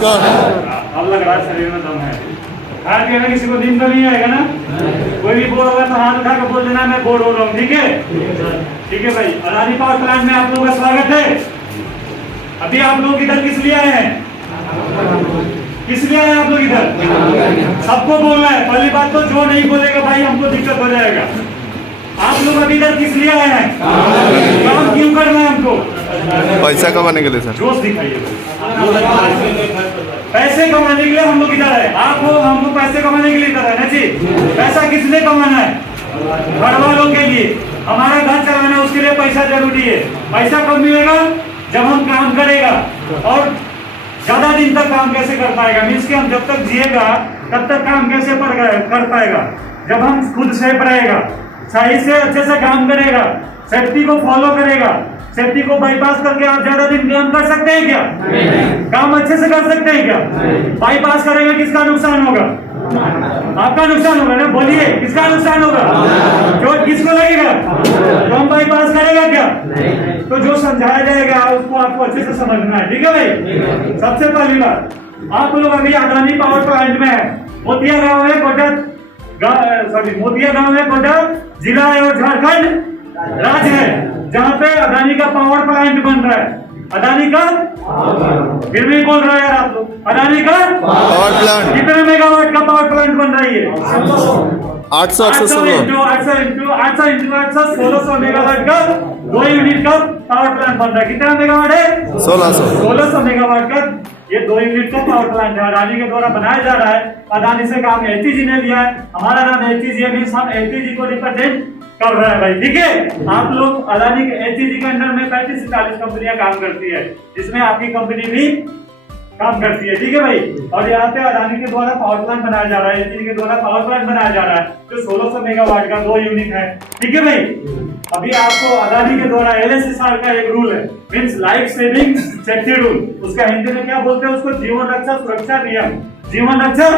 अब लग रहा है शरीर में दम है। खाए पिए में किसी को नींद तो नहीं आएगा ना? कोई भी बोर होगा तो हाथ उठा कर बोल देना मैं बोर हो रहा हूँ। ठीक है, ठीक है भाई। अदानी पावर प्लांट में आप लोगों का स्वागत है। अभी आप लोग इधर किस लिए आए हैं? किस लिए आए आप लोग इधर? सबको बोलना है। पहली बात तो जो नहीं बोलेगा भाई हमको दिक्कत हो जाएगा। आप लोग अभी इधर किस लिए आए हैं? काम क्यों करना है हमको? पैसा कमाने के लिए सर। जोश दिखाइए। पैसे कमाने के लिए हम लोग इधर है। आप लोग हमको पैसे कमाने के लिए इधर है ना जी? पैसा किस लिए कमाना है? घर वालों के लिए। हमारा घर चलाना है, उसके लिए पैसा जरूरी है। पैसा कब मिलेगा? जब हम काम करेगा। और ज्यादा दिन तक काम कैसे कर पाएगा? मीन्स कि हम जब तक जिएगा तब तक काम कैसे कर पाएगा? जब हम खुद सेफ रहेगा, सही से अच्छे से काम करेगा, सेफ्टी को फॉलो करेगा। सेफ्टी को बाईपास करके आप ज्यादा दिन काम कर सकते हैं क्या? काम अच्छे से कर सकते हैं क्या? बाईपास करेंगे किसका नुकसान होगा? आपका नुकसान होगा ना? बोलिए किसका नुकसान होगा? चोट किसको लगेगा? तो हम बाईपास करेगा क्या? तो जो समझाया जाएगा उसको आपको अच्छे से समझना है। ठीक है भाई? सबसे पहली बात, आप लोग अभी अदानी पावर प्लांट में है। मोतिया गाँव है, कोटा मोतिया गाँव है, कोटा जिला है और झारखंड राज्य है, जहाँ पे अदानी का पावर प्लांट बन रहा है। अदानी का फिर भी बोल रहा है यार आप लोग। अदानी का पावर प्लांट कितने मेगावाट का पावर प्लांट बन रही है? 1600 मेगावाट का 2 यूनिट का पावर प्लांट बन रहा है। कितना मेगावाट है? 1600 मेगावाट का ये 2 यूनिट का पावर प्लांट है। अदानी के द्वारा बनाया जा रहा है। अदानी से काम एलटीजी ने लिया है। हमारा नाम एलटीजी है, मीन्स हम एलटीजी को रिप्रेजेंट कर रहा है भाई। ठीक है, आप लोग अदानी के एलटीजी के अंडर में 35 से 40 कंपनियां काम करती है, जिसमें आपकी कंपनी भी काम करती है। ठीक है भाई? और यहाँ पे अदानी के द्वारा पावर प्लांट बनाया जा रहा है, एलटीजी के द्वारा पावर प्लांट बनाया जा रहा है जो 1600 मेगावाट का 2 यूनिट है। ठीक है भाई? अभी आपको अदानी के द्वारा LSSR का एक रूल है, means life saving safety rule. उसका हिंदी में क्या बोलते हैं? उसको जीवन रक्षा सुरक्षा नियम। जीवन रक्षा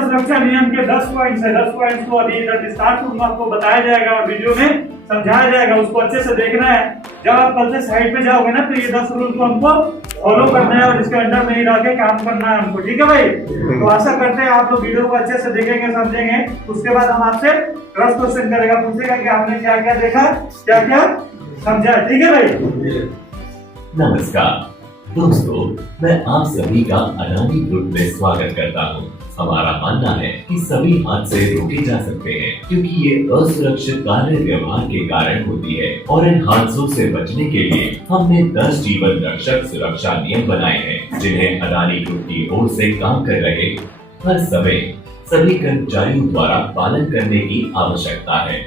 सुरक्षा नियम के 10 पॉइंट्स है। 10 पॉइंट्स को अभी इधर विस्तार पूर्वक आपको बताया जाएगा और वीडियो में समझाया जाएगा। उसको अच्छे से देखना है। जब आप कल से साइड पे जाओगे ना तो ये 10 रूल को हमको फॉलो करना है और इसके अंडर में ही रह के काम करना है हमको। ठीक है भाई? तो आशा करते हैं आप लोग वीडियो को अच्छे से देखेंगे, समझेंगे। उसके बाद हम आपसे क्रॉस क्वेश्चन करेगा, पूछेगा कि आपने क्या क्या देखा, क्या क्या समझा। ठीक है भाई? नमस्कार दोस्तों, मैं आप सभी का अदानी ग्रुप में स्वागत करता हूं। हमारा मानना है कि सभी हादसे रोके जा सकते हैं क्योंकि ये असुरक्षित कार्य व्यवहार के कारण होती है और इन हादसों से बचने के लिए हमने 10 जीवन रक्षक सुरक्षा नियम बनाए हैं, जिन्हें अदानी ग्रुप की ओर से काम कर रहे हर समय सभी कर्मचारियों द्वारा पालन करने की आवश्यकता है।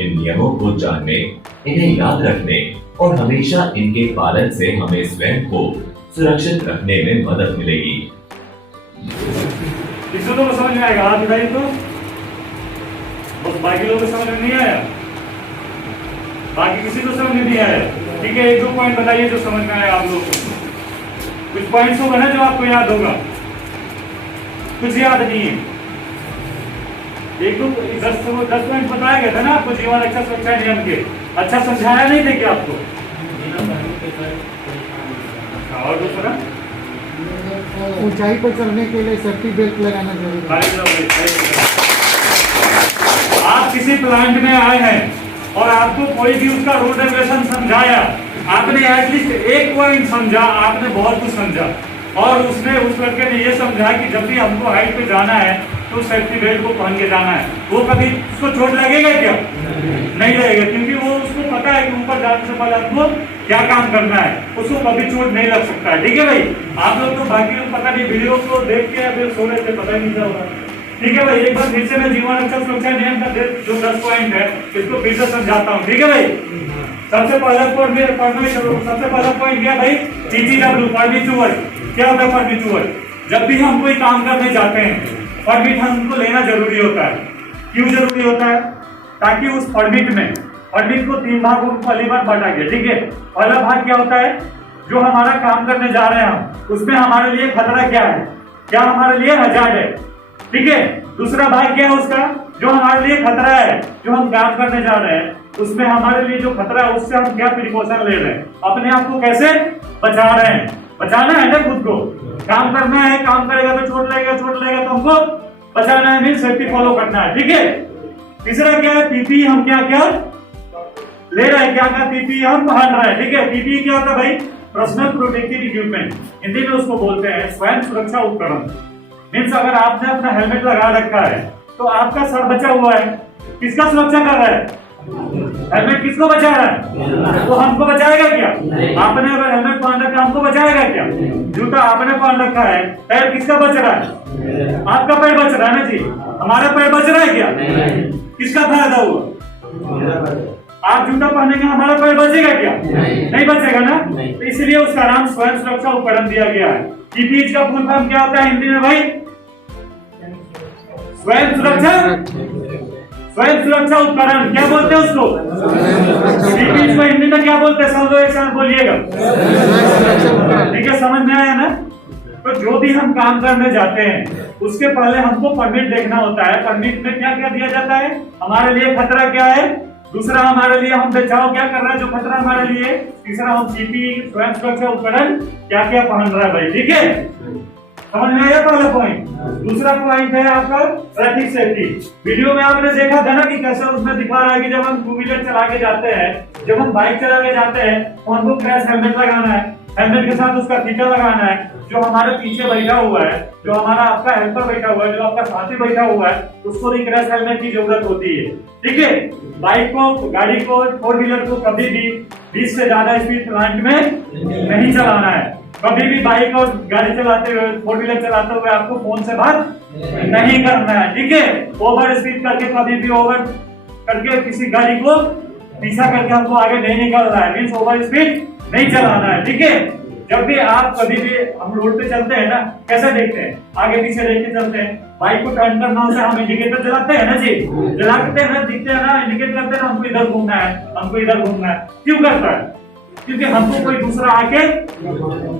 इन नियमों को जानने, इन्हें याद रखने और हमेशा इनके पालन से हमें स्वयं को सुरक्षित रखने में मदद मिलेगी। किसी लोगों को समझ में आएगा? हाथ उठाइए तो बस, बाकी लोगों को समझ में नहीं आया? बाकी किसी को समझ में नहीं आया? ठीक है, 1-2 पॉइंट बताइए जो समझ में आया आप लोगों को। कुछ पॉइंट्स होगा ना जो आपको याद होगा, कुछ याद नहीं है। 10 पॉइंट बताया गया था ना आपको जीवन रक्षा सुरक्षा नियम के। अच्छा समझाया नहीं थे क्या आपको? और दूसरा, ऊंचाई पर चढ़ने के लिए सेफ्टी बेल्ट लगाना जरूरी है। आप किसी प्लांट में आए हैं और आपको कोई भी उसका रूल रेगुलेशन समझाया, आपने एटलीस्ट एक पॉइंट समझा, आपने बहुत कुछ समझा। और उसने उस लड़के ने ये समझा कि जब भी हमको हाइट पे जाना है तो सेफ्टी बेल्ट को पहन के जाना है। वो कभी उसको चोट लगेगा क्या? नहीं लगेगा, क्योंकि वो उसको पता है कि ऊपर जाने से पहले हमको क्या काम करना है, उसको कभी चोट नहीं लग सकता है। ठीक है भाई? आप लोग तो बाकी लोग पता नहीं वीडियो को देख के फिर सो रहे थे, पता ही नहीं क्या होगा। ठीक है भाई? एक बार फिर से मैं जीवन रक्षा सुरक्षा नियम का जो 10 पॉइंट है इसको फिर से समझाता हूँ। ठीक है भाई? सबसे पहला पॉइंट क्या भाई? TTW परमिचुअल। क्या होता है परमिचुअल? जब भी हम कोई काम करने जाते हैं परमिट हमको लेना जरूरी होता है। क्यों जरूरी होता है? ताकि उस परमिट को 3 भागों में पहली बार बांटा गया। ठीक है? पहला भाग क्या होता है? जो हमारा काम करने जा रहे हैं हम, उसमें हमारे लिए खतरा क्या है, क्या हमारे लिए हजार्ड है। ठीक है? दूसरा भाग क्या है उसका? जो हमारे लिए खतरा है, जो हम काम करने जा रहे हैं उसमें हमारे लिए जो खतरा है उससे हम क्या प्रिकॉशन ले रहे हैं, अपने आप को कैसे बचा रहे हैं। बचाना है ना खुद को, काम करना है, काम करेगा तो चोट लगेगा तो हमको बचाना है, मीन सेफ्टी फॉलो करना है, ठीक है। तीसरा क्या है, पीपी हम क्या क्या ले रहे हैं, क्या क्या पीपी हम पहन रहे हैं, ठीक है। पीपी क्या होता है भाई, पर्सनल प्रोटेक्टिव इक्विपमेंट, हिंदी में उसको बोलते हैं स्वयं सुरक्षा उपकरण। मीन्स अगर आपने अपना हेलमेट लगा रखा है तो आपका सर बचा हुआ है, किसका सुरक्षा कर रहा है, हेलमेट किसको बचा रहा है, वो हमको बचाएगा क्या। आपने अगर हेलमेट पहन रखा हमको बचाएगा क्या, जूता आपने पहन रखा है, पैर किसका बच रहा है, आपका पैर बच रहा है ना जी, हमारा पैर बच रहा है क्या, किसका फायदा हुआ। आप जूता पहनेंगे हमारा पैर बचेगा क्या, नहीं बचेगा ना। तो इसलिए उसका नाम स्वयं सुरक्षा उपकरण दिया गया है। पीपीई का फुल फॉर्म क्या होता है हिंदी में भाई, स्वयं सुरक्षा उपकरण, क्या बोलते हैं उसको, पीपीई को हिंदी में क्या बोलते हैं, सब लोग एक साथ बोलिएगा, ठीक है, समझ में आया ना। तो जो भी हम काम करने जाते हैं उसके पहले हमको परमिट देखना होता है, परमिट में क्या क्या दिया जाता है, हमारे लिए खतरा क्या है, दूसरा हमारे लिए हम बचाव क्या कर रहे हैं जो खतरा हमारे लिए, तीसरा हम पीपीई स्वयं सुरक्षा उपकरण क्या क्या पहन रहा है भाई, ठीक है, समझ में आया पहला पॉइंट। दूसरा पॉइंट है आपका ट्रैफिक सेफ्टी। वीडियो में आपने देखा था ना कि कैसे उसमें दिखा रहा है कि जब हम टू व्हीलर चला के जाते हैं, जब हम बाइक चला के जाते हैं तो हमको क्रैश हेलमेट लगाना है, हेलमेट के साथ उसका फीता लगाना है, जो हमारे पीछे बैठा हुआ है, जो हमारा आपका हेल्पर बैठा हुआ है, जो आपका साथी बैठा हुआ है, उसको भी क्रैश हेलमेट की जरूरत होती है, ठीक है। बाइक को, गाड़ी को, फोर व्हीलर को कभी भी 20 से ज्यादा स्पीड प्लांट में नहीं चलाना है। कभी भी बाइक और गाड़ी चलाते हुए, फोर व्हीलर चलाते हुए आपको फोन से बात नहीं करना है, ठीक है। ओवर स्पीड करके, कभी भी ओवर करके किसी गाड़ी को पीछा करके हमको आगे नहीं निकलना है, मीन्स ओवर स्पीड नहीं चलाना है, ठीक है। जब भी आप कभी भी हम रोड पे चलते हैं ना, कैसे देखते हैं, आगे पीछे देख के चलते हैं, बाइक को टर्न करना होता है, हम इंडिकेटर जलाते हैं ना जी, जलाते हैं ना, दिखते हैं ना, इंडिकेट करते हैं ना, हमको इधर घूमना है, हमको इधर घूमना है, क्यों करता है, क्योंकि हमको कोई दूसरा आके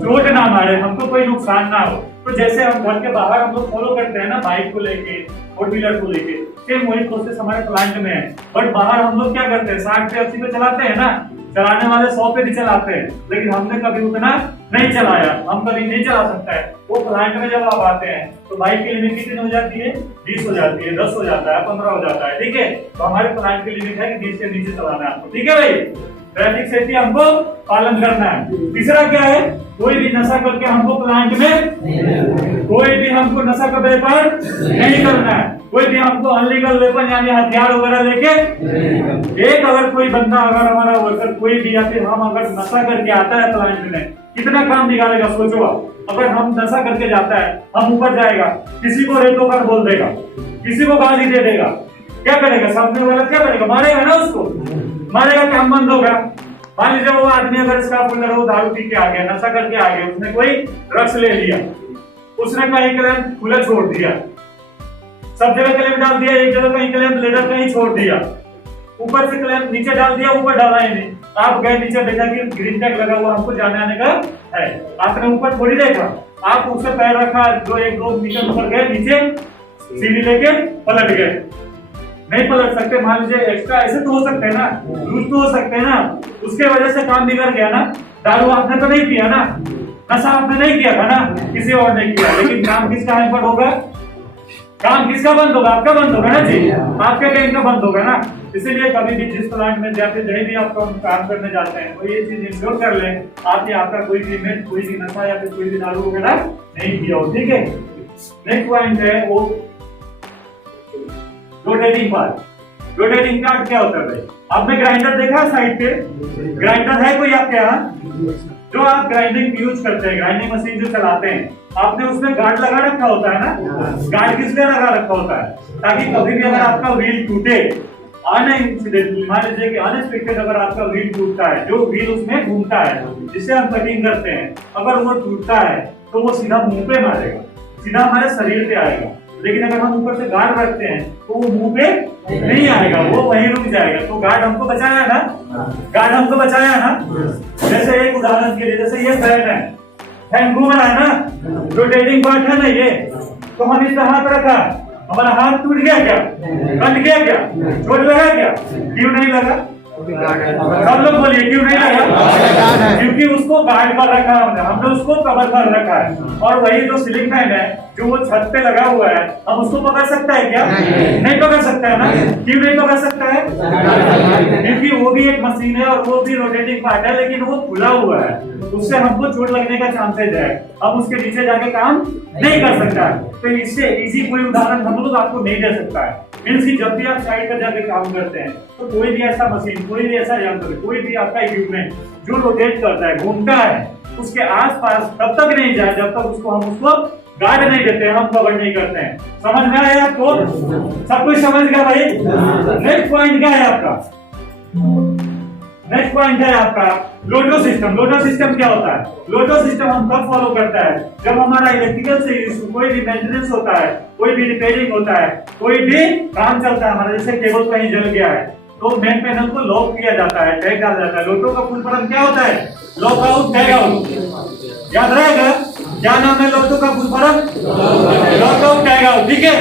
चोट ना मारे, हमको कोई नुकसान ना हो। तो जैसे हम घर के बाहर हम लोग फॉलो करते हैं ना बाइक को लेके, फोर व्हीलर को लेके, सेम वही प्रोसेस हमारे प्लांट में है। बट बाहर हम लोग क्या करते हैं, 60 पे 80 पे चलाते हैं ना, चलाने वाले 100 पे भी चलाते हैं, लेकिन हमने कभी उतना नहीं चलाया, हम कभी नहीं चला सकता है। वो प्लांट में जब आप आते हैं तो बाइक की लिमिट कितनी हो जाती है, 20 हो जाती है, 10 हो जाता है, 15 हो जाता है, ठीक है। तो हमारे प्लांट की लिमिट है कि 20 से नीचे चलाना है आपको, ठीक है भाई। ट्रैफिक सेफ्टी हमको पालन करना है। तीसरा क्या है, कोई भी नशा करके हमको प्लांट में, कोई भी हमको नशा का व्यापार नहीं करना है, कोई भी हमको अनलीगल वेपन यानी हथियार वगैरह लेके, एक अगर कोई बंदा, अगर हमारा वर्कर कोई भी, या फिर हम अगर नशा करके आता है प्लांट में, कितना काम बिगाड़ेगा सोचो आप। अगर हम नशा करके जाता है, हम ऊपर जाएगा, किसी को रेतो कर बोल देगा, किसी को गाली दे देगा, क्या करेगा सामने वाला, क्या करेगा, मारेगा ना उसको, मारेगा, काम बंद होगा। मान लीजिए वो आदमी अगर इसका पुनर वो दारू पी के आ गया, नशा करके आ गया, उसने कोई ड्रग्स ले लिया, उसने कहीं क्लैंप खुला छोड़ दिया, सब जगह क्लैंप डाल दिया, एक जगह कहीं क्लैंप लेकर कहीं छोड़ दिया, ऊपर से क्लैंप नीचे डाल दिया, ऊपर डाला ही नहीं, आप गए नीचे देखा कि ग्रीन टैग लगा हुआ, हमको जाने आने का है, आपने ऊपर थोड़ी देखा, आप उससे पैर रखा, जो 1-2 मीटर ऊपर गए, नीचे सीढ़ी लेके पलट गए, नहीं पलट सकते। मान लीजिए एक्स्ट्रा ऐसे तो हो सकते हैं ना, लूज तो हो सकते हैं ना, उसके वजह से काम बिगड़ गया ना। दारू आपने तो नहीं पिया ना, नशा आपने नहीं किया था ना, किसी और ने किया, लेकिन काम किसका हैम्पर होगा, काम किसका बंद होगा, आपका बंद होगा ना जी, आपके गैंग का बंद होगा ना। इसीलिए कभी भी जिस प्लांट में जाते, जहाँ भी आप काम करने जाते हैं, तो ये चीज इंश्योर कर लें आप, आपका कोई भी इवेंट, कोई भी नशा या फिर कोई भी दारू वगैरह नहीं किया हो, ठीक है। नेक्स्ट पॉइंट है वो रोटेटिंग पार्ट। रोटेटिंग पार्ट क्या होता है भाई, आपने ग्राइंडर देखा साइड पे, ग्राइंडर है कोई आपके यहाँ, जो आप ग्राइंडिंग यूज करते हैं, ग्राइंडिंग मशीन जो चलाते हैं, आपने उसमें गार्ड लगा रखा होता है ना, गार्ड किस लिए लगा रखा होता है, ताकि कभी भी अगर आपका व्हील टूटे, अनएक्सीडेंटली, मान लीजिए कि अनएक्सपेक्टेड अगर आपका व्हील टूटता है, जो व्हील उसमें घूमता है, जिसे हम कटिंग करते हैं, अगर वो टूटता है तो वो सीधा मुंह पे मारेगा, सीधा हमारे शरीर पे आएगा। लेकिन अगर हम ऊपर से गार्ड रखते हैं तो वो मुंह पे नहीं आएगा, वो वहीं रुक जाएगा। तो गार्ड हमको बचाया ना, गार्ड हमको बचाया ना। जैसे एक उदाहरण के लिए, जैसे ये फैन है, फैन घूम रहा है ना, रोटेटिंग पार्ट है ना ये, तो हम इस तरह हाथ रखा, हमारा हाथ टूट गया क्या, कट गया क्या, चोट लगा क्या, क्यों नहीं लगा, सब लोग बोलिए क्यों नहीं लगा? क्योंकि उसको गार्ड पर रखा है हमने उसको कवर कर रखा है। और वही जो सीलिंग फैन है जो वो छत पे लगा हुआ है, हम उसको पकड़ सकता है क्या? नहीं पकड़ सकता है ना। क्यों नहीं पकड़ सकता है? क्योंकि वो भी एक मशीन है और वो भी रोटेटिंग पार्ट है, लेकिन वो खुला हुआ है, उससे हमको चोट लगने का चांसेस है। हम उसके नीचे जाके काम नहीं कर सकता है। तो इससे इजी कोई उदाहरण हम लोग आपको नहीं दे सकता है। मीन्स कि जब भी आप साइड पर जाके काम करते हैं तो कोई भी ऐसा मशीन, कोई भी ऐसा यंत्र, कोई भी आपका इक्विपमेंट जो रोटेट करता है, घूमता है, उसके आसपास तब तक नहीं जाए जब तक हम उसको गार्ड नहीं देते हैं, हम कवर नहीं करते हैं। समझ में आया आपको? सब कुछ समझ गया भाई? नेक्स्ट पॉइंट क्या है आपका? नेक्स्ट पॉइंट है आपका लोटो सिस्टम। लोटो सिस्टम क्या होता है? लोटो सिस्टम हम तब फॉलो करता है जब हमारा इलेक्ट्रिकल से इशू, कोई भी मेंटेनेंस होता है, कोई भी रिपेयरिंग होता है, कोई भी काम चलता है हमारा, जैसे केबल कहीं जल गया है तो मेन पैनल को लॉक किया जाता है, टैग डाला जाता है। लोटो का फुल फॉर्म क्या होता है? Lock out, tag out. याद रहेगा क्या नाम है लोटो का full form? Lock out, tag out. ठीक है,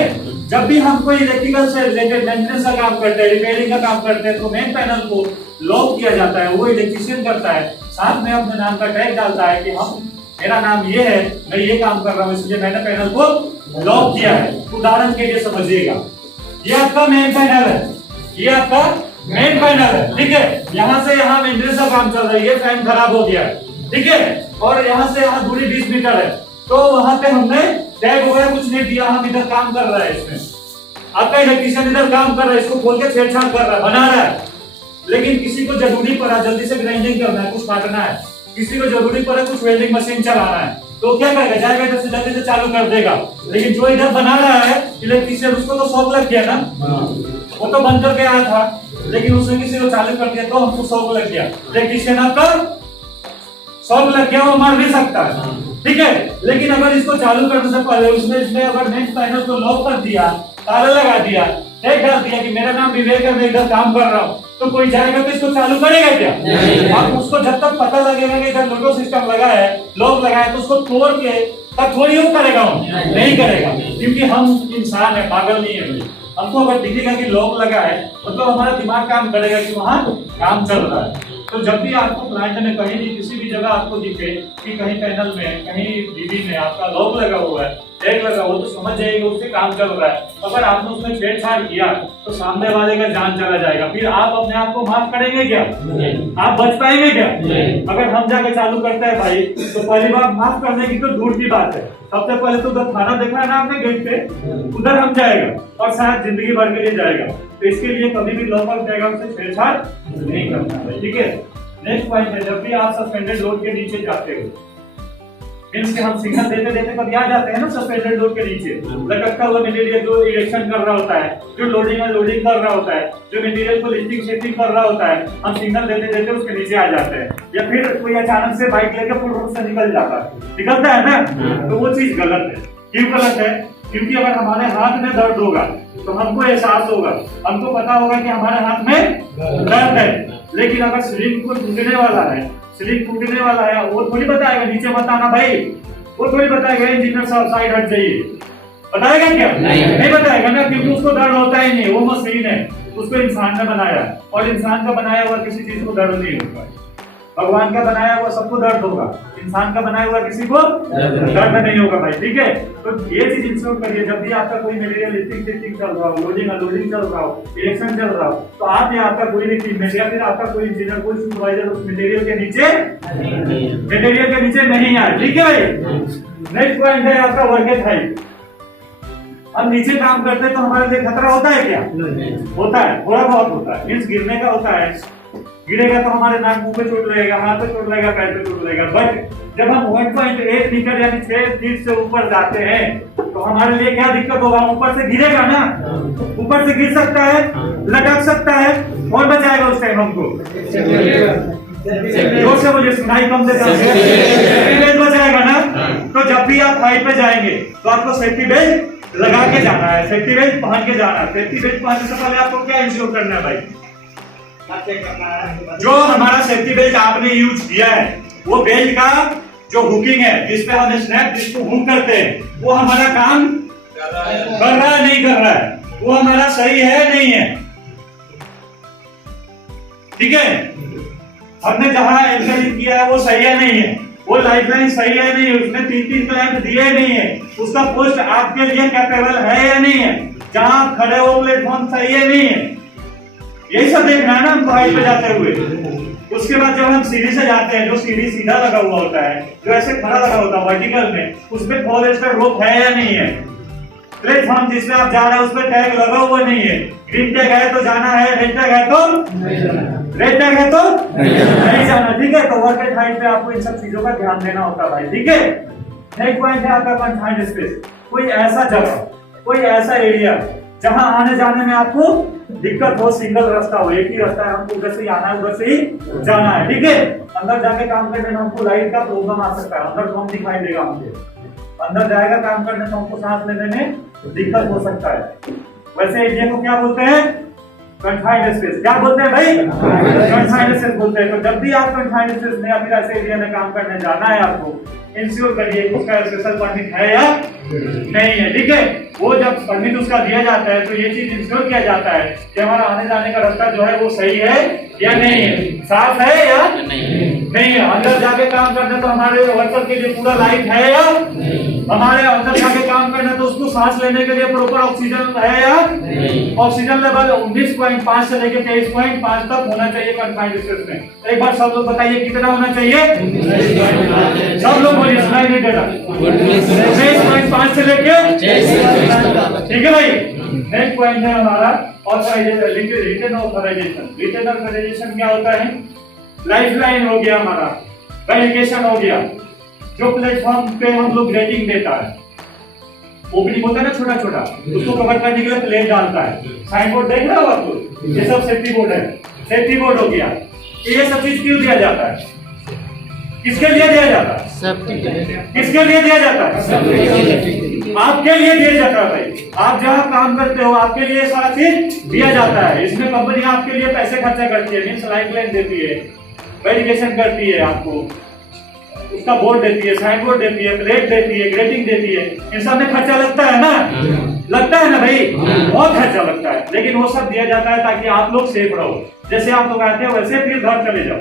जब भी हम कोई इलेक्ट्रिकल से रिलेटेड मेंटेनेंस का काम करते हैं, रिपेयरिंग का काम करते हैं, तो मेन पैनल को लॉक किया जाता है, वो इलेक्ट्रीशियन करता है, साथ में अपने नाम का टैग डालता है कि हम, मेरा नाम ये है, मैं ये काम कर रहा हूँ, इसलिए मैंने पैनल को लॉक किया है। उदाहरण के लिए समझिएगा, ये आपका मेन पैनल है, ये आपका मेन पैनल है। ठीक है, यहाँ से यहाँ मेंटेनेंस का काम चल रहा है, ये फैन खराब हो गया है, ठीक है, और यहाँ से यहाँ दूरी 20 मीटर है, तो वहां पे हमने टैग वगैरह कुछ नहीं दिया, हम इधर काम कर रहा है। इसमें आपका इलेक्ट्रीशियन इधर काम कर रहा है, इसको खोल के छेड़छाड़ कर रहा है, बना रहा है, लेकिन किसी को जरूरी पड़ा जल्दी से ग्राइंडिंग करना है, कुछ काटना है, किसी को जरूरी पड़ा कुछ वेल्डिंग मशीन चलाना है, तो क्या करेगा? जाएगा इधर से जल्दी से चालू कर देगा। लेकिन जो इधर बना रहा है इलेक्ट्रीशियन, उसको तो शौक लग गया ना, वो तो बंद करके आया था, लेकिन उसने किसी को चालू कर दिया तो हमको शौक लग गया। इलेक्ट्रीशियन आपका शौक लग गया, वो मार भी सकता है, ठीक है। लेकिन अगर इसको चालू करने से पहले उसने अगर नेक्स्ट पैनल को लॉक कर दिया, ताला लगा दिया, टैग डाल दिया कि मेरा नाम विवेक है, मैं इधर काम कर रहा हूँ, तो कोई जाएगा तो इसको चालू करेगा क्या? आप उसको जब तक पता लगेगा कि इधर लोटो सिस्टम लगा है, लॉक लगा है, तो उसको तोड़ के तब थोड़ी वो करेगा, नहीं करेगा, क्योंकि हम इंसान है, पागल नहीं है। हमको अगर दिखेगा कि लॉक लगा है, मतलब हमारा दिमाग काम करेगा कि वहाँ काम चल रहा है। तो जब भी आपको प्लांट में कहीं भी किसी भी जगह आपको दिखे कि कहीं पैनल में, कहीं डीबी में आपका लॉक लगा हुआ है, टैग लगा हुआ, तो समझ जाइए उससे काम चल रहा है। अगर आपने उसमें छेड़छाड़ किया तो सामने वाले का जान चला जाएगा, फिर आप अपने आप को माफ करेंगे क्या? आप बच पाएंगे क्या? अगर हम जाके चालू करते हैं भाई, तो पहली बार माफ करने की तो दूर की बात है, सबसे पहले तो उधर थाना देखा है ना आपने गेट पे, उधर हम जाएगा और शायद जिंदगी भर के लिए जाएगा। तो इसके लिए कभी भी लोकल डायग्राम से छेड़छाड़ नहीं करना है, ठीक है। नेक्स्ट पॉइंट है, जब भी आप सस्पेंडेड लोड के नीचे जाते हो, मींस कि हम सिग्नल देते देते कभी आ जाते हैं ना सस्पेंडेड लोड के नीचे, लटकता हुआ मटेरियल जो इरेक्शन कर रहा होता है, जो लोडिंग में लोडिंग कर रहा होता है, जो मटेरियल को लिफ्टिंग शिफ्टिंग कर रहा होता है, हम सिग्नल देते देते उसके नीचे आ जाते हैं, या फिर कोई अचानक से बाइक लेकर फुल रोड से निकल जाता है, निकलता है ना, तो वो चीज गलत है। क्यों गलत है? क्योंकि अगर हमारे हाथ में दर्द होगा तो हमको एहसास होगा, हमको पता होगा कि हमारे हाथ में दर्द है, लेकिन अगर स्लिंग को टूटने वाला है, स्लिंग टूटने वाला है, वो थोड़ी बताएगा नीचे बताना भाई, वो थोड़ी बताएगा इंजीनियर साहब साइड हट जाइए, बताएगा क्या? नहीं बताएगा ना, क्योंकि उसको दर्द होता ही नहीं, वो मशीन है, उसको इंसान ने बनाया, और इंसान का बनाया हुआ किसी चीज को दर्द नहीं होगा। भगवान का बनाया हुआ सबको दर्द होगा, इंसान का बनाया हुआ किसी को दर्द नहीं होगा भाई, ठीक है। तो ये चीज इंश्योर करिए, जब भी आपका कोई मटेरियल लिफ्टिंग शिफ्टिंग चल रहा हो, लोडिंग अनलोडिंग चल रहा हो, इरेक्शन चल रहा हो, तो आप या आपका कोई भी टीम में या फिर आपका कोई इंजीनियर, कोई सुपरवाइजर उस मटेरियल के नीचे नहीं आए, ठीक है भाई। नेक्स्ट पॉइंट है आपका वर्केज हाइट। हम नीचे काम करते हैं तो हमारे लिए खतरा होता है क्या? होता है, थोड़ा बहुत होता है, मींस गिरने का होता है, गिरेगा तो हमारे नाक मुंह पे चोट लगेगा, हाथ पे चोट लगेगा, पैर पे चोट लगेगा। बट जब हम 1.8 मीटर यानी 6 फीट से ऊपर जाते हैं तो हमारे लिए क्या दिक्कत होगा? ऊपर से गिरेगा ना, ऊपर से गिर सकता है, लटक सकता है, और बचाएगा उस टाइम हमको, जोर से मुझे सुनाई कम से कम बचाएगा ना। तो जब भी आप हाइट पे जाएंगे तो आपको सेफ्टी बेल्ट लगा के जाना है, सेफ्टी बेल्ट पहन के जाना है। सेफ्टी बेल्ट पहनने से पहले आपको क्या इंश्योर करना है भाई? जो हमारा सेफ्टी बेल्ट आपने यूज किया है, वो बेल्ट का जो हुकिंग है, जिसपे हम स्नैप जिसको हुक करते हैं, वो हमारा काम कर रहा है नहीं कर रहा है, वो हमारा सही है नहीं है। ठीक है, हमने जहां एंटर किया है वो सही है नहीं है, वो लाइफलाइन सही है नहीं है, उसने 3-3 क्लाइंट दिए नहीं है, उसका पोस्ट आपके लिए कैपेबल है या नहीं है, जहां आप खड़े हो प्लेटफॉर्म सही है नहीं है, यही सब देखना है ना हमको हाइट पे जाते हुए। उसके बाद जब हम सीढ़ी से जाते हैं, जो सीढ़ी सीधा लगा हुआ होता है, जो ऐसे खड़ा लगा होता है वर्टिकल में, उसमें फॉरेस्टर रोप है या नहीं है, प्लेटफॉर्म जिसमें आप जा रहे हैं उस पर टैग लगा हुआ नहीं है, ग्रीन टैग है तो जाना है, रेड टैग है तो रेड टैग है तो नहीं जाना, ठीक है। तो वर्क हाइट पे आपको इन सब चीजों का ध्यान देना होता है भाई, ठीक है। नेक्स्ट पॉइंट है आपका कन्फाइंड स्पेस, कोई ऐसा जगह, कोई ऐसा एरिया जहां आने जाने में आपको दिक्कत हो, सिंगल रास्ता हो, एक ही रास्ता है, हमको उधर से ही आना है, उधर से ही जाना है, ठीक है। अंदर जाके काम करने में हमको लाइट का प्रॉब्लम आ सकता है, अंदर कम दिखाई देगा हमको, अंदर जाएगा काम करने में हमको सांस लेने में दिक्कत हो सकता है। वैसे एरिया को क्या बोलते हैं? Confined space. क्या बोलते हैं भाई? कन्फाइंड स्पेस बोलते हैं। तो जब भी आप कन्फाइंड स्पेस में या फिर ऐसे एरिया में काम करने जाना है, आपको इंश्योर करिए उसका स्पेशल परमिट है या नहीं है, ठीक है। वो जब परमिट उसका दिया जाता है तो ये चीज इंश्योर किया जाता है कि हमारा आने जाने का रास्ता जो है वो सही है या नहीं है, साफ है या नहीं है। अंदर जाके काम करना तो हमारे वर्कर के लिए पूरा लाइट है या हमारे अंदर जाके काम करना तो उसको सांस लेने के लिए प्रॉपर ऑक्सीजन है या ऑक्सीजन लेवल 19.5 से लेकर 23.5 तक होना चाहिए कन्फाइंड स्पेस में। एक बार सब लोग बताइए कितना होना चाहिए? सब लोग बोलिए, सुनाई नहीं दे रहा। 19.5 से लेके, ठीक है भाई। नेक्स्ट पॉइंट है हमारा authorization, written authorization. Written authorization क्या होता है? लाइफलाइन हो गया हमारा, वेरिफिकेशन हो गया, जो प्लेटफॉर्म पे हम लोग रेटिंग देता है, ओपनिंग होता है ना छोटा छोटा, उसको कवर करने के लिए प्लेट डालता है, साइन बोर्ड देख रहे हो आपको, ये सब सेफ्टी बोर्ड है, सेफ्टी बोर्ड हो गया। ये सब चीज क्यों दिया जाता है? किसके लिए दिया जाता है? किसके लिए दिया जाता है? आपके लिए दिया जाता है भाई। आप जहाँ काम करते हो आपके लिए सारा चीज दिया जाता है। इसमें कंपनी आपके लिए पैसे खर्चा करती है, मीन्स लाइफलाइन देती है, वेरिफिकेशन करती है, आपको उसका बोर्ड देती है, साइन बोर्ड देती है, प्लेट देती है, ग्रेटिंग देती है। इन सब में खर्चा लगता है ना, लगता है ना भाई, बहुत खर्चा लगता है। लेकिन वो सब दिया जाता है ताकि आप लोग सेफ रहो। जैसे आप लोग आते हो वैसे फिर घर चले जाओ।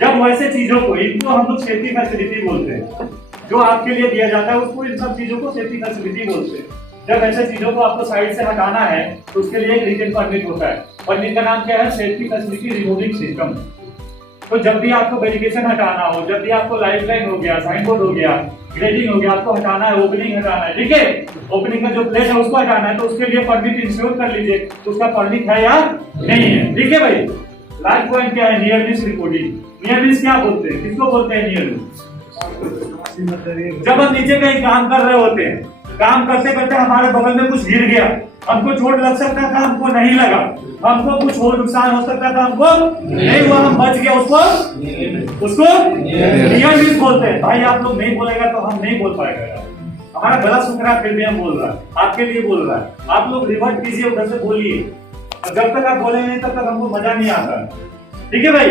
जब वैसे चीजों को, इनको हम लोग सेफ्टी फैसिलिटी बोलते हैं, जो आपके लिए दिया जाता है उसको, इन सब चीजों को सेफ्टी फैसिलिटी बोलते हैं। जब ऐसे चीजों को आपको साइड से हटाना है तो उसके लिए एक रिटन परमिट होता है। परमिट का नाम क्या है? Safety facility removing system. तो जब भी आपको वेरिफिकेशन हटाना हो, जब भी आपको लाइफलाइन हो गया, साइन बोर्ड हो गया, ग्रेडिंग हो गया, आपको हटाना है, ओपनिंग हटाना है, ठीक है, ओपनिंग का जो प्लेस है उसको हटाना है, तो उसके लिए परमिट इंश्योर कर लीजिए तो उसका परमिट है या नहीं है, ठीक है भाई। लास्ट पॉइंट क्या है? Near miss reporting. Near miss क्या बोलते हैं? किसको बोलते हैं नियर मिस? जब हम नीचे कहीं काम कर रहे होते हैं, काम करते करते हमारे बगल में कुछ गिर गया, हमको चोट लग सकता था, हमको नहीं लगा, हमको कुछ और नुकसान हो सकता था, हमको नहीं हुआ, हम बच गया, उसको नियर मिस बोलते हैं भाई। आप लोग नहीं बोलेगा तो हम नहीं बोल पाएगा, हमारा गला सूख रहा है फिर भी हम बोल रहा है, आपके लिए बोल रहा है। आप लोग रिवर्ट कीजिए, उधर से बोलिए, और जब तक आप बोलेंगे नहीं तब तक हमको मजा नहीं आता, ठीक है भाई।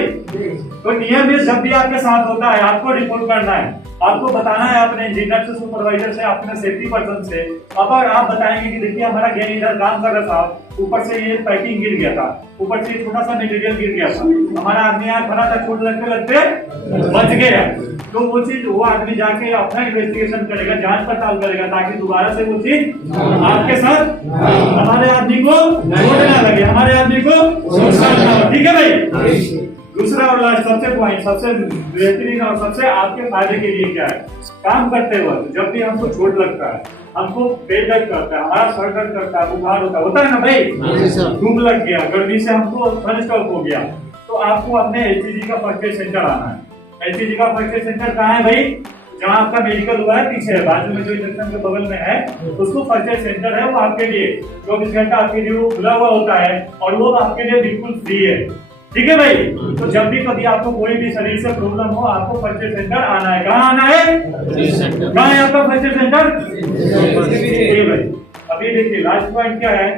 तो नियर मिस जब भी आपके साथ होता है आपको रिपोर्ट करना है, आपको बताना है अपने इंजीनियर से, सुपरवाइजर से, अपने सेफ्टी पर्सन से। अगर आप बताएंगे कि देखिए हमारा गेन इधर काम कर रहा था, ऊपर से ये पैकिंग गिर गया था, ऊपर से छोटा सा मटेरियल गिर गया था, हमारा आदमी यहाँ खड़ा था, चोट लगते लगते बच गया, तो वो चीज वो आदमी जाके अपना इन्वेस्टिगेशन करेगा, जांच पड़ताल करेगा, ताकि दोबारा से वो चीज आपके साथ हमारे आदमी को चोट ना लगे, हमारे आदमी को नुकसान ना हो, ठीक है भाई। दूसरा और लास्ट सबसे पॉइंट, सबसे बेहतरीन और सबसे आपके फायदे के लिए क्या है? काम करते वक्त जब भी हमको चोट लगता है, हमको पेट दर्द करता है, हमारा सर दर्द करता है, बुखार होता है ना भाई, धूप लग गया, गर्मी से हमको सनस्ट्रोक हो गया, तो आपको अपने एचसीजी का फर्स्ट एड सेंटर आना है। एचसीजी का फर्स्ट एड सेंटर कहाँ है भाई? जहाँ आपका मेडिकल हुआ है पीछे है, बाजू में जो इंजेक्शन के बगल में है, उसको फर्स्ट एड सेंटर है, वो आपके लिए 24 घंटा आपके लिए खुला हुआ होता है, और वो आपके लिए बिल्कुल फ्री है, ठीक है भाई। तो जब भी कभी आपको कोई भी शरीर से प्रॉब्लम हो, आपको फर्स्ट एड सेंटर आना है। कहाँ आना है? कहाँ है आपका फर्स्ट एड सेंटर? भाई अभी देखिए लास्ट पॉइंट क्या है?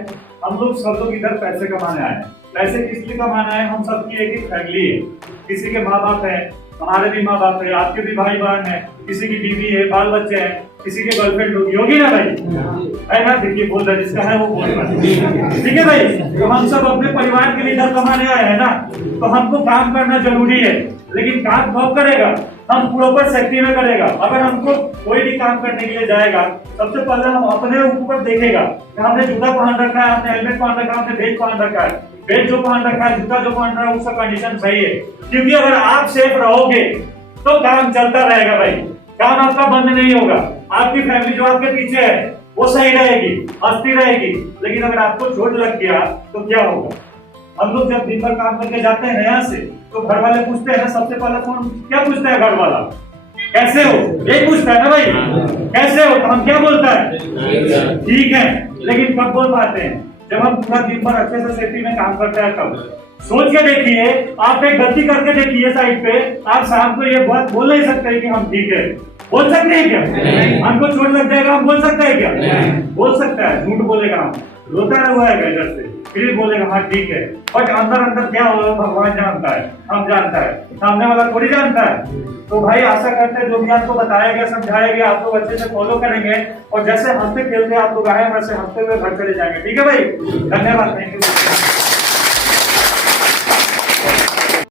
हम लोग सब लोग इधर पैसे कमाने आए हैं। पैसे किस लिए कमाना है? हम सबकी एक ही फैमिली है, किसी के माँ बाप है, हमारे भी माँ बाप है, आपके भी भाई बहन है, किसी की बीवी है, बाल बच्चे हैं, किसी के गर्लफ्रेंड होगी, होगी ना भाई? है ना? देखिए बोल रहा है, जिसका है वो बोल रहा है। ठीक है भाई, तो हम सब अपने परिवार के लिए इधर कमाने आए हैं ना, तो हमको काम करना जरूरी है, लेकिन काम कब करेगा? हम प्रॉपर सेफ्टी में करेगा। अगर हमको कोई भी काम करने के लिए जाएगा, सबसे पहले हम अपने ऊपर देखेगा कि हमने जूता पहन रखा है, हमने हेलमेट पहन रखा है, हमने बेल्ट पहन रखा है, बेल्ट जो पहन रखा है, जूता जो पहन रहा है, उसका कंडीशन सही है। क्योंकि अगर आप सेफ रहोगे तो काम चलता रहेगा भाई, काम आपका बंद नहीं होगा। आपकी फैमिली जो आपके पीछे है वो सही रहेगी, हंसती रहेगी। लेकिन अगर आपको चोट लग गया तो क्या होगा? हम लोग जब दिन भर काम करके जाते हैं यहाँ से, तो घर वाले पूछते हैं, सबसे पहले कौन क्या पूछता है? घर वाला, कैसे हो? यही पूछता है ना भाई, कैसे हो? तो हम क्या बोलता है? ठीक है। लेकिन कब बोल पाते हैं? जब हम पूरा दिन भर अच्छे से सेफ्टी में काम करते हैं तब। सोच के देखिए, आप एक गलती करके देखिए साइड पे, आप शाम को ये बात बोल नहीं सकते कि हम ठीक है। बोल सकते हैं क्या? हमको चोट लग जाएगा, हम बोल सकते हैं क्या? बोल सकता है, झूठ बोलेगा, हम रोता हुआ है इधर से, फिर बोलेगा हाँ ठीक है। बट अंदर अंदर क्या होगा भगवान जानता है, हम जानता है, सामने वाला थोड़ी जानता है। तो भाई आशा करते हैं जो भी आपको बताया गया, समझाया गया, आप लोग अच्छे से फॉलो करेंगे, और जैसे हंसते खेलते आप लोग आए वैसे हंसते हुए घर चले जाएंगे। ठीक है भाई, धन्यवाद, थैंक यू।